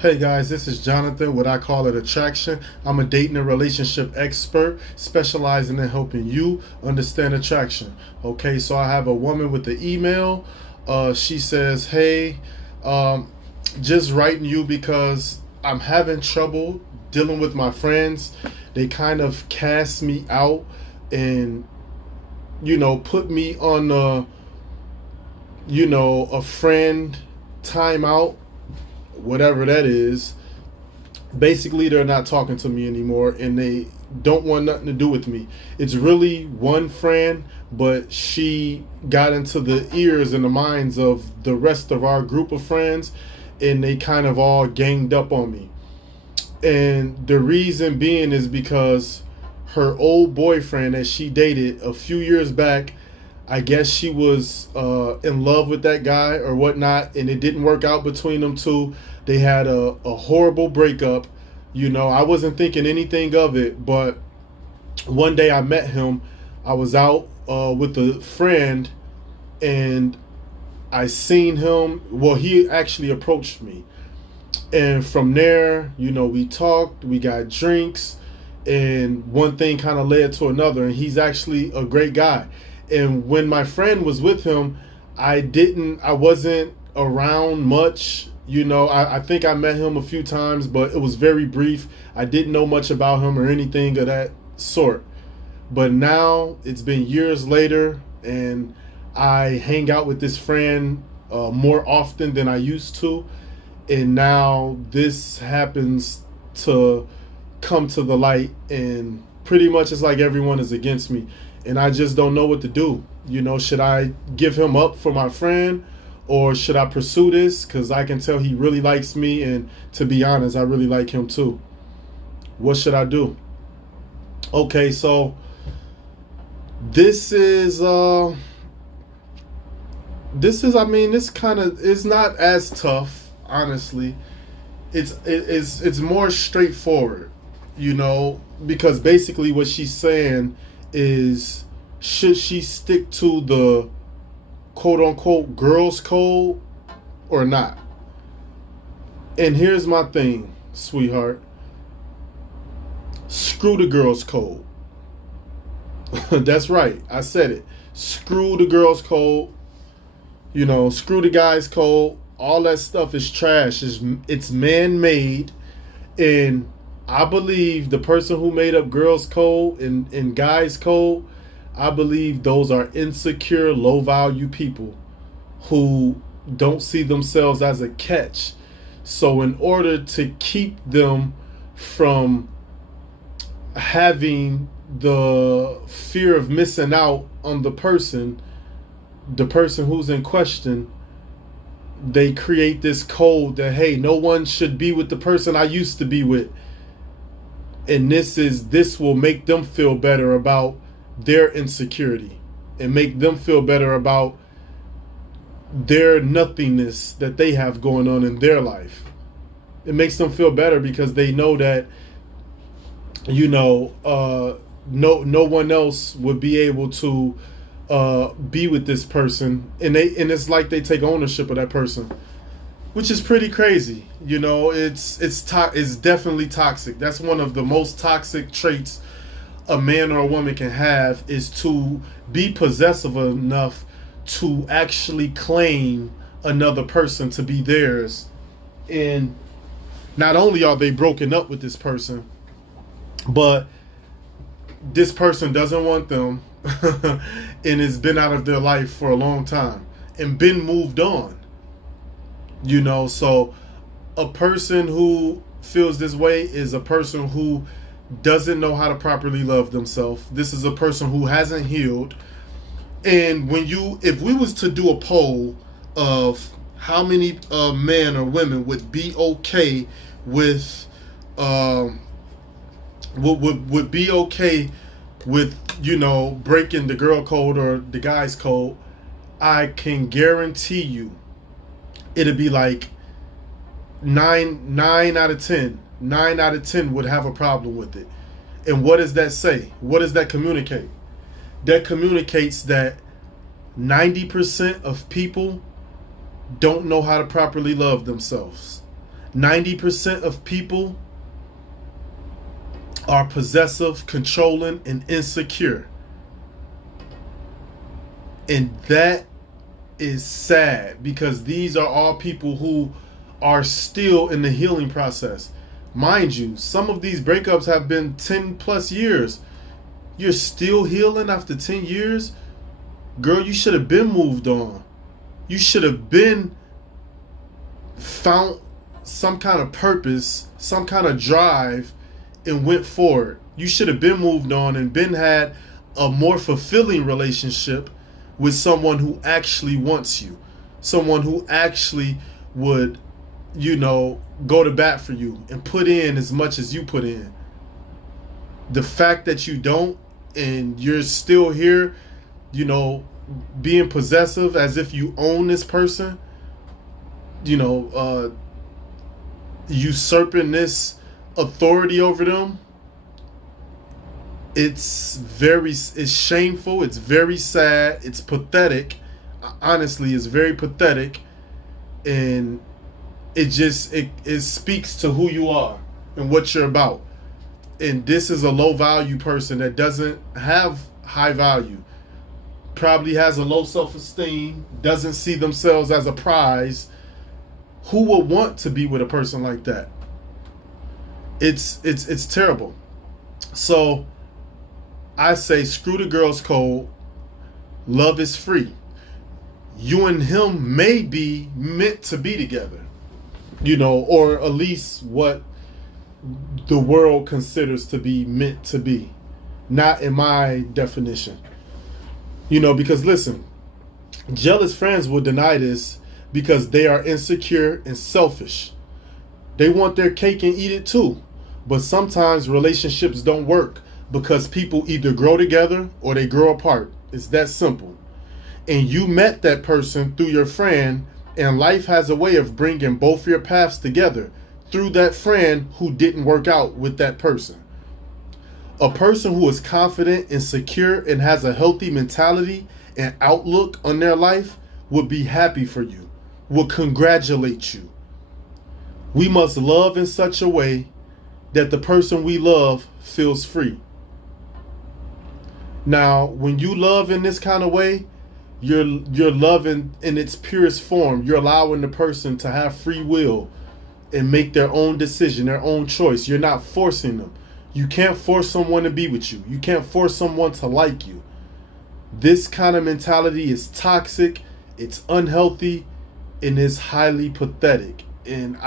Hey guys, this is Jonathan, what I call it attraction. I'm a dating and relationship expert specializing in helping you understand attraction. Okay, so I have a woman with the email. She says, Hey, um, just writing you because I'm having trouble dealing with my friends. They kind of cast me out and, put me on a friend timeout, whatever that is. Basically, they're not talking to me anymore and they don't want nothing to do with me. It's really one friend, but she got into the ears and the minds of the rest of our group of friends, and they kind of all ganged up on me. And the reason being is because her old boyfriend that she dated a few years back, I guess she was in love with that guy or whatnot, and it didn't work out between them two. They had a horrible breakup. I wasn't thinking anything of it, but one day I met him. I was out with a friend, and I seen him. Well, he actually approached me. And from there, we talked, we got drinks, and one thing kind of led to another. And he's actually a great guy. And when my friend was with him, I wasn't around much. I think I met him a few times, but it was very brief. I didn't know much about him or anything of that sort. But now it's been years later, and I hang out with this friend more often than I used to. And now this happens to come to the light, and pretty much it's like everyone is against me. And I just don't know what to do. Should I give him up for my friend, or should I pursue this? Because I can tell he really likes me, and to be honest, I really like him too. What should I do? Okay, so this is this kind of is not as tough, honestly. It's more straightforward, because basically what she's saying is, should she stick to the quote unquote girls code or not? And here's my thing, sweetheart. Screw the girls code. That's right, I said it. Screw the girls code. Screw the guys code. All that stuff is trash. It's man-made. And I believe the person who made up girls code and guys code, I believe those are insecure, low-value people who don't see themselves as a catch. So in order to keep them from having the fear of missing out on the person who's in question, they create this code that, hey, no one should be with the person I used to be with. And this will make them feel better about their insecurity, and make them feel better about their nothingness that they have going on in their life. It makes them feel better because they know that no one else would be able to be with this person, and it's like they take ownership of that person, which is pretty crazy. It's definitely toxic. That's one of the most toxic traits a man or a woman can have, is to be possessive enough to actually claim another person to be theirs. And not only are they broken up with this person, but this person doesn't want them and has been out of their life for a long time and been moved on. So a person who feels this way is a person who doesn't know how to properly love themselves. This is a person who hasn't healed. And if we was to do a poll of how many men or women would be okay with would be okay with breaking the girl code or the guy's code, I can guarantee you it'd be like 9 out of 10. 9 out of 10 would have a problem with it. And what does that say? What does that communicate? That communicates that 90% of people don't know how to properly love themselves. 90% of people are possessive, controlling, and insecure. And that is sad because these are all people who are still in the healing process. Mind you, some of these breakups have been 10 plus years. You're still healing after 10 years? Girl, you should have been moved on. You should have been found some kind of purpose, some kind of drive, and went forward. You should have been moved on and been had a more fulfilling relationship with someone who actually wants you, someone who actually would, go to bat for you and put in as much as you put in. The fact that you don't and you're still here, being possessive as if you own this person, usurping this authority over them, it's shameful, it's very sad, it's pathetic. Honestly, it's very pathetic, and it speaks to who you are and what you're about. And this is a low value person that doesn't have high value, probably has a low self-esteem, doesn't see themselves as a prize. Who would want to be with a person like that? It's terrible. So I say screw the girls' code. Love is free. You and him may be meant to be together, or at least what the world considers to be meant to be. Not in my definition. Because listen, jealous friends will deny this because they are insecure and selfish. They want their cake and eat it too. But sometimes relationships don't work because people either grow together or they grow apart. It's that simple. And you met that person through your friend, and life has a way of bringing both your paths together through that friend who didn't work out with that person. A person who is confident and secure and has a healthy mentality and outlook on their life would be happy for you, will congratulate you. We must love in such a way that the person we love feels free. Now, when you love in this kind of way, you're loving in its purest form. You're allowing the person to have free will and make their own decision, their own choice. You're not forcing them. You can't force someone to be with you. You can't force someone to like you. This kind of mentality is toxic, it's unhealthy, and it's highly pathetic. And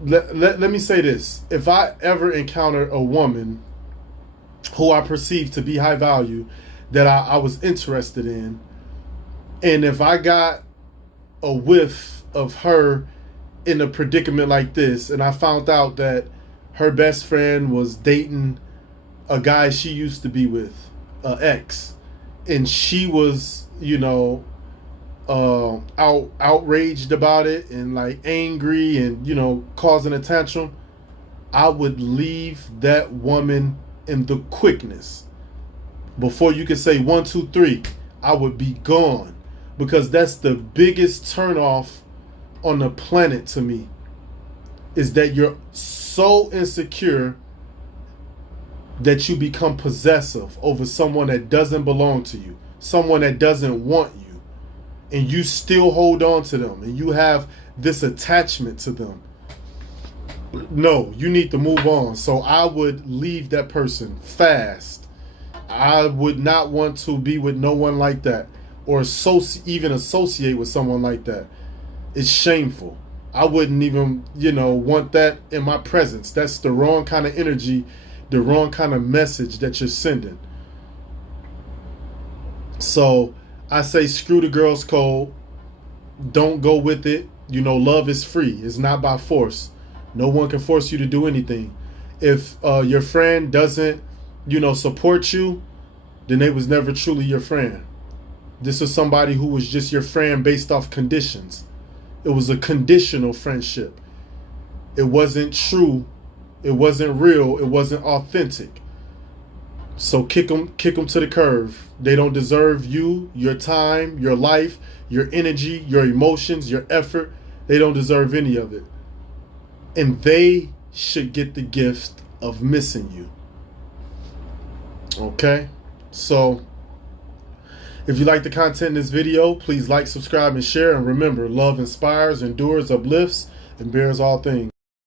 let me say this. If I ever encounter a woman who I perceive to be high value, that I was interested in, and if I got a whiff of her in a predicament like this, and I found out that her best friend was dating a guy she used to be with, an ex, and she was, outraged about it and like angry and, causing a tantrum, I would leave that woman in the quickness. Before you could say 1, 2, 3, I would be gone, because that's the biggest turnoff on the planet to me, is that you're so insecure that you become possessive over someone that doesn't belong to you, someone that doesn't want you, and you still hold on to them and you have this attachment to them. No, you need to move on. So I would leave that person fast. I would not want to be with no one like that, or even associate with someone like that. It's shameful. I wouldn't even, want that in my presence. That's the wrong kind of energy, the wrong kind of message that you're sending. So I say screw the girls' code. Don't go with it. Love is free. It's not by force. No one can force you to do anything. If your friend doesn't, support you, then they was never truly your friend. This is somebody who was just your friend based off conditions. It was a conditional friendship. It wasn't true. It wasn't real. It wasn't authentic. So kick them to the curb. They don't deserve you, your time, your life, your energy, your emotions, your effort. They don't deserve any of it. and they should get the gift of missing you. Okay? So, if you like the content in this video, please like, subscribe, and share. And remember, love inspires, endures, uplifts, and bears all things.